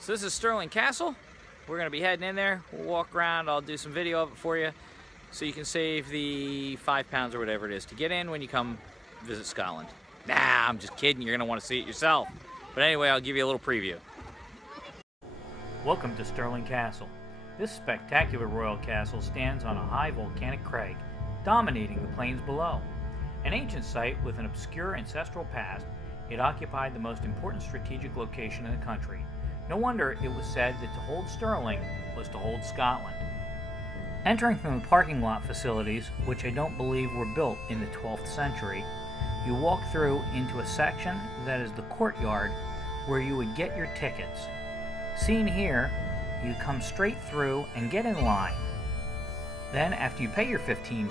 So this is Stirling Castle. We're going to be heading in there. We'll walk around. I'll do some video of it for you so you can save the £5 or whatever it is to get in when you come visit Scotland. Nah, I'm just kidding. You're going to want to see it yourself. But anyway, I'll give you a little preview. Welcome to Stirling Castle. This spectacular royal castle stands on a high volcanic crag, dominating the plains below. An ancient site with an obscure ancestral past, it occupied the most important strategic location in the country. No wonder it was said that to hold Stirling was to hold Scotland. Entering from the parking lot facilities, which I don't believe were built in the 12th century, you walk through into a section that is the courtyard where you would get your tickets. Seen here, you come straight through and get in line. Then, after you pay your £15,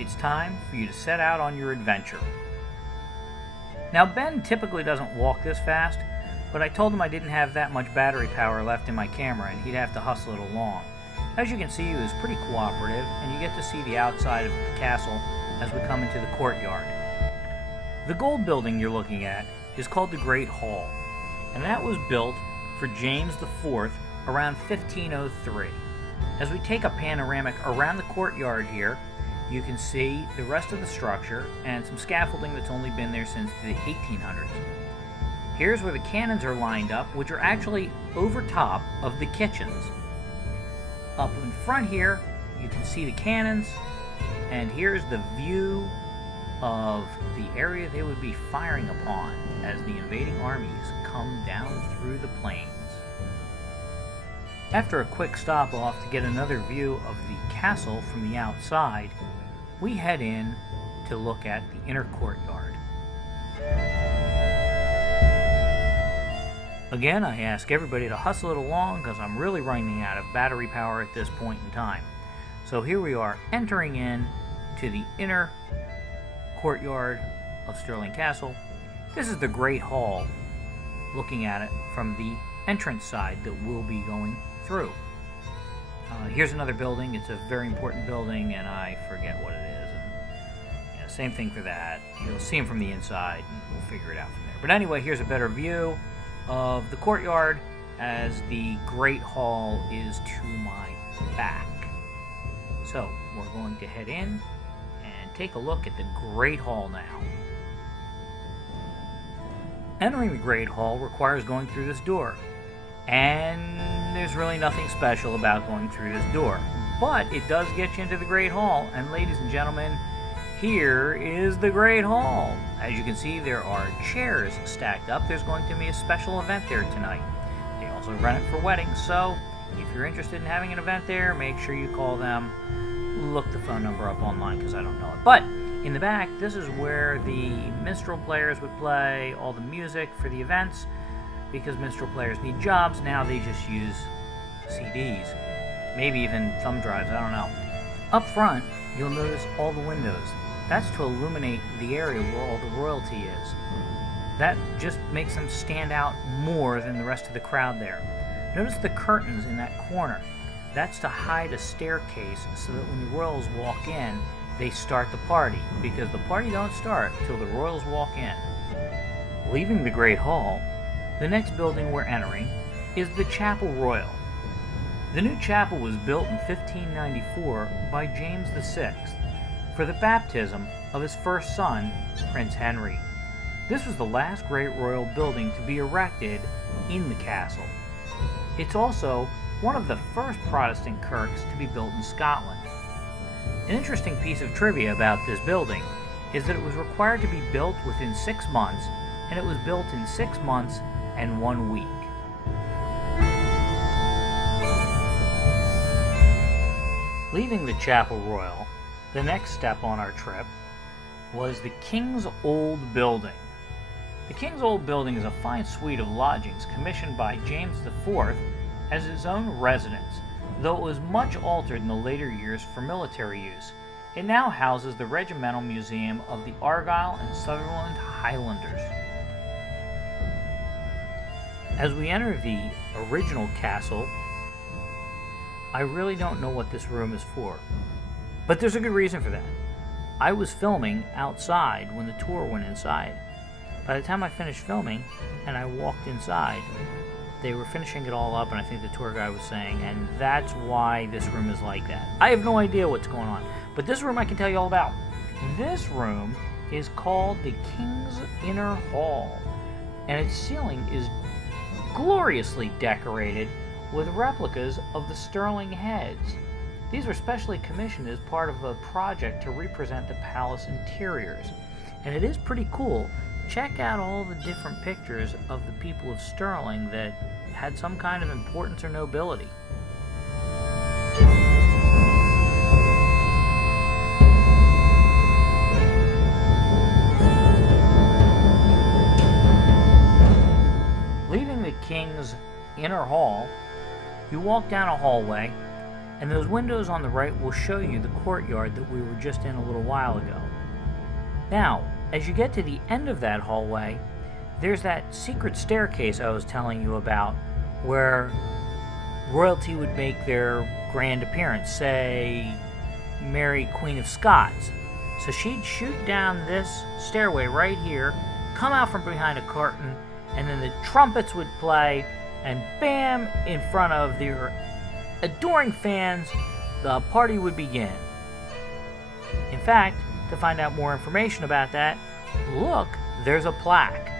it's time for you to set out on your adventure. Now, Ben typically doesn't walk this fast, but I told him I didn't have that much battery power left in my camera and he'd have to hustle it along. As you can see, he was pretty cooperative, and you get to see the outside of the castle as we come into the courtyard. The gold building you're looking at is called the Great Hall, and that was built for James IV around 1503. As we take a panoramic around the courtyard here, you can see the rest of the structure and some scaffolding that's only been there since the 1800s. Here's where the cannons are lined up, which are actually over top of the kitchens. Up in front here, you can see the cannons, and here's the view of the area they would be firing upon as the invading armies come down through the plains. After a quick stop off to get another view of the castle from the outside, we head in to look at the inner courtyard. Again, I ask everybody to hustle it along because I'm really running out of battery power at this point in time. So here we are entering in to the inner courtyard of Stirling Castle. This is the Great Hall, looking at it from the entrance side that we'll be going through. Here's another building. It's a very important building, and I forget what it is. And, same thing for that. You'll see them from the inside, and we'll figure it out from there. But anyway, here's a better view of the courtyard as the Great Hall is to my back. So we're going to head in and take a look at the Great Hall now. Entering the Great Hall requires going through this door, and there's really nothing special about going through this door, but it does get you into the Great Hall. And ladies and gentlemen, here is the Great Hall. As you can see, there are chairs stacked up. There's going to be a special event there tonight. They also run it for weddings, so if you're interested in having an event there, make sure you call them. Look the phone number up online because I don't know it. But in the back, this is where the minstrel players would play all the music for the events. Because minstrel players need jobs, now they just use CDs. Maybe even thumb drives, I don't know. Up front, you'll notice all the windows. That's to illuminate the area where all the royalty is. That just makes them stand out more than the rest of the crowd there. Notice the curtains in that corner. That's to hide a staircase so that when the royals walk in, they start the party, because the party don't start till the royals walk in. Leaving the Great Hall, the next building we're entering is the Chapel Royal. The new chapel was built in 1594 by James VI for the baptism of his first son, Prince Henry. This was the last great royal building to be erected in the castle. It's also one of the first Protestant kirks to be built in Scotland. An interesting piece of trivia about this building is that it was required to be built within 6 months, and it was built in 6 months and 1 week. Leaving the Chapel Royal, the next step on our trip was the King's Old Building. The King's Old Building is a fine suite of lodgings commissioned by James IV as his own residence, though it was much altered in the later years for military use. It now houses the Regimental Museum of the Argyll and Sutherland Highlanders. As we enter the original castle, I really don't know what this room is for, but there's a good reason for that. I was filming outside when the tour went inside. By the time I finished filming and I walked inside, They were finishing it all up, and I think the tour guide was saying, and that's why this room is like that. I have no idea what's going on, but this room I can tell you all about. This room is called the King's Inner Hall, and its ceiling is gloriously decorated with replicas of the Stirling heads. These were specially commissioned as part of a project to represent the palace interiors, and it is pretty cool. Check out all the different pictures of the people of Stirling that had some kind of importance or nobility. Leaving the King's Inner Hall, you walk down a hallway, and those windows on the right will show you the courtyard that we were just in a little while ago. Now, as you get to the end of that hallway, there's that secret staircase I was telling you about, where royalty would make their grand appearance, say Mary, Queen of Scots. So she'd shoot down this stairway right here, come out from behind a curtain, and then the trumpets would play, and bam, in front of their adoring fans, the party would begin. In fact, to find out more information about that, look, there's a plaque.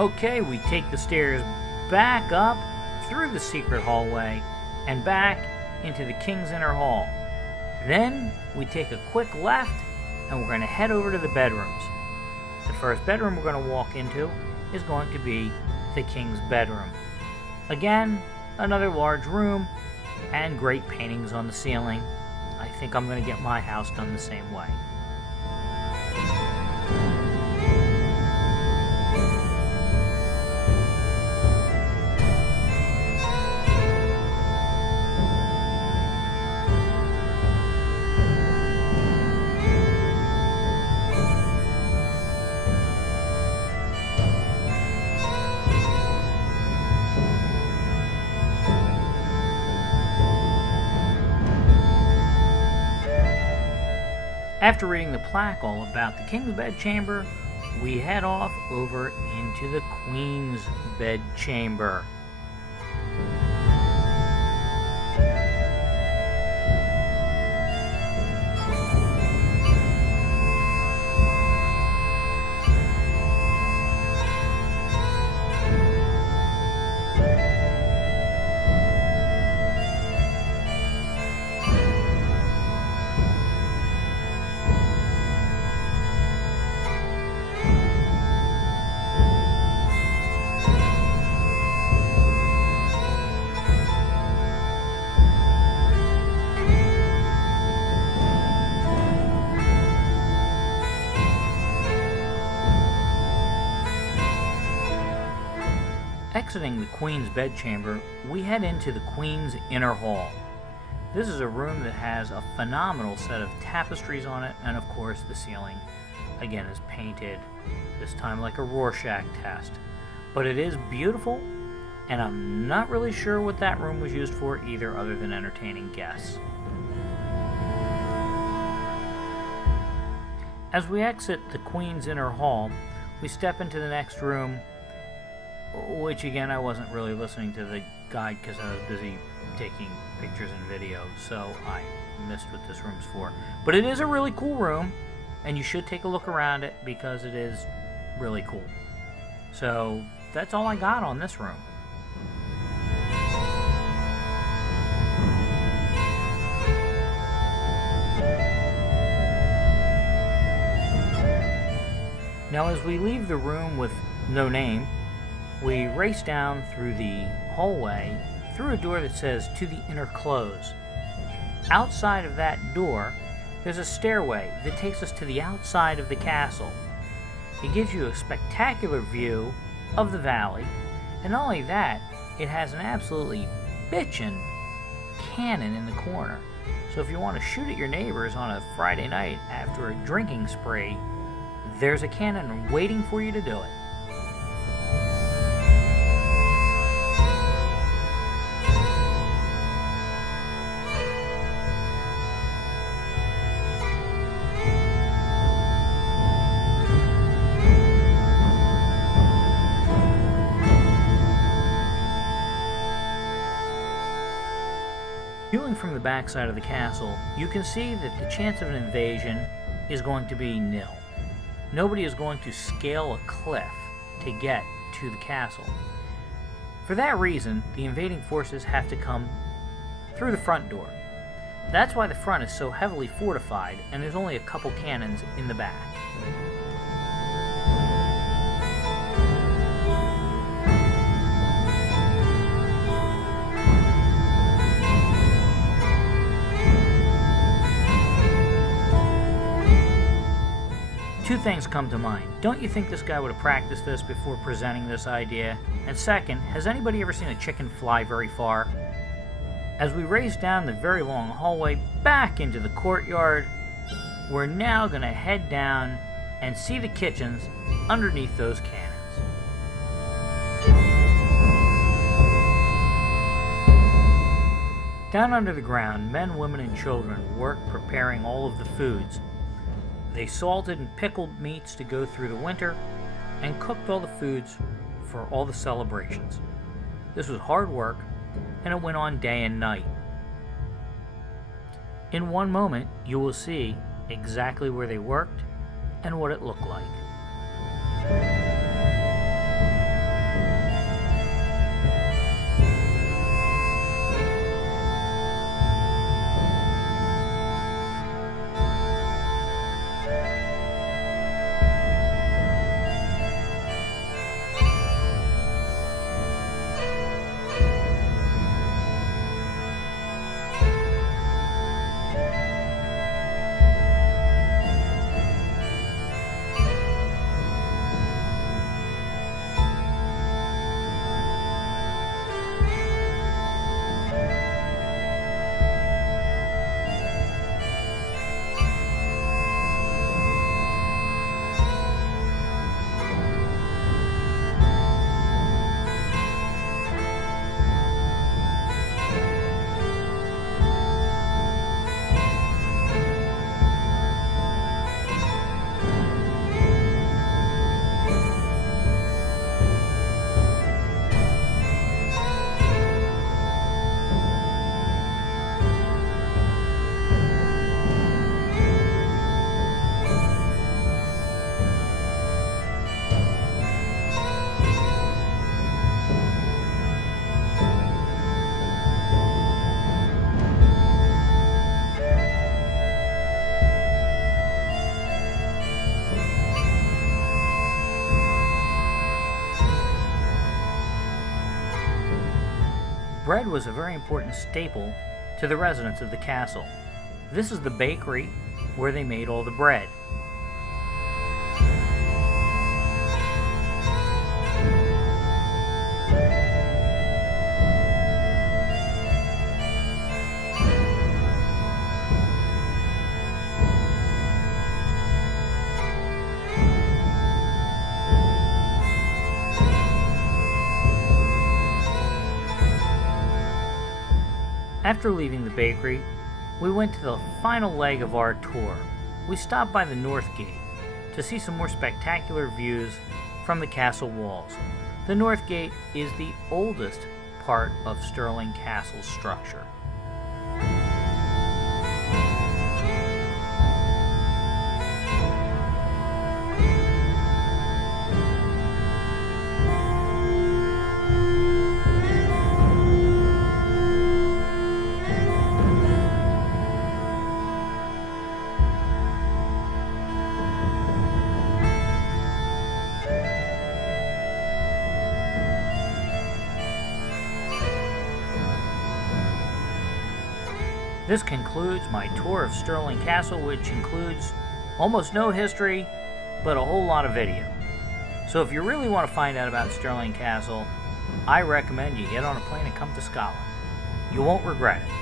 Okay, we take the stairs back up through the secret hallway and back into the King's Inner Hall. Then we take a quick left and we're going to head over to the bedrooms. The first bedroom we're going to walk into is going to be the King's bedroom. Again, another large room and great paintings on the ceiling. I think I'm going to get my house done the same way. After reading the plaque all about the King's Bedchamber, we head off over into the Queen's Bedchamber. Exiting the Queen's Bedchamber, we head into the Queen's Inner Hall. This is a room that has a phenomenal set of tapestries on it, and of course the ceiling, again, is painted, this time like a Rorschach test. But it is beautiful, and I'm not really sure what that room was used for either, other than entertaining guests. As we exit the Queen's Inner Hall, we step into the next room, which again, I wasn't really listening to the guide because I was busy taking pictures and videos, so I missed what this room's for. But it is a really cool room, and you should take a look around it because it is really cool. So that's all I got on this room. Now as we leave the room with no name, we race down through the hallway, through a door that says, "To the Inner Close." Outside of that door, there's a stairway that takes us to the outside of the castle. It gives you a spectacular view of the valley, and not only that, it has an absolutely bitchin' cannon in the corner. So if you want to shoot at your neighbors on a Friday night after a drinking spree, there's a cannon waiting for you to do it. Viewing from the backside of the castle, you can see that the chance of an invasion is going to be nil. Nobody is going to scale a cliff to get to the castle. For that reason, the invading forces have to come through the front door. That's why the front is so heavily fortified, and there's only a couple cannons in the back. Two things come to mind. Don't you think this guy would have practiced this before presenting this idea? And second, has anybody ever seen a chicken fly very far? As we race down the very long hallway back into the courtyard, we're now going to head down and see the kitchens underneath those cannons. Down under the ground, men, women, and children work preparing all of the foods. They salted and pickled meats to go through the winter and cooked all the foods for all the celebrations. This was hard work, and it went on day and night. In one moment, you will see exactly where they worked and what it looked like. Bread was a very important staple to the residents of the castle. This is the bakery where they made all the bread. After leaving the bakery, we went to the final leg of our tour. We stopped by the North Gate to see some more spectacular views from the castle walls. The North Gate is the oldest part of Stirling Castle's structure. This concludes my tour of Stirling Castle, which includes almost no history, but a whole lot of video. So if you really want to find out about Stirling Castle, I recommend you get on a plane and come to Scotland. You won't regret it.